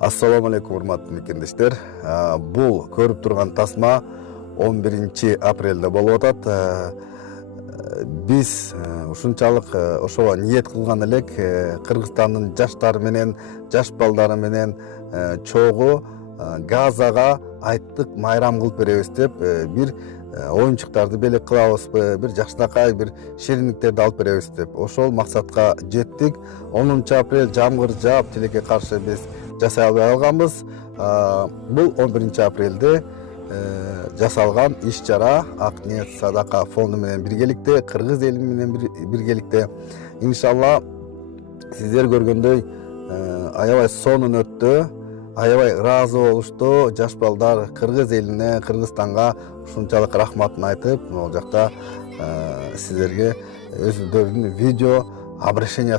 Assalamu alaikum урматтуу мекендештер. Бул көрүп турган тасма 11 апрелде болуп атат. Биз ушунчалык ошого ниет кылган элек Кыргызстандын жаштары менен, жаш балдары менен чогуу Газага айттык майрам кылып беребиз деп бир оюнчуктарды белек кылабызбы, бир жакшынакай бир шериндиктерди алып беребиз деп. Ошол максатка жеттик. 10 апрель жамгыр жаап, тилекке каршы биз жасай албай калганбыз. Бул 11 апрелде жасалган иш-чара Ак ниет садака фонду менен биргеликте, кыргыз эли менен биргеликте. Иншалла сиздер көргөндөй аябай сонун өттү, аябай ыраазы болушту. Жаш балдар кыргыз элине, Кыргызстанга ушунчалык рахматын айтып, могул жакта сиздерге өздөрүнүн видео обращение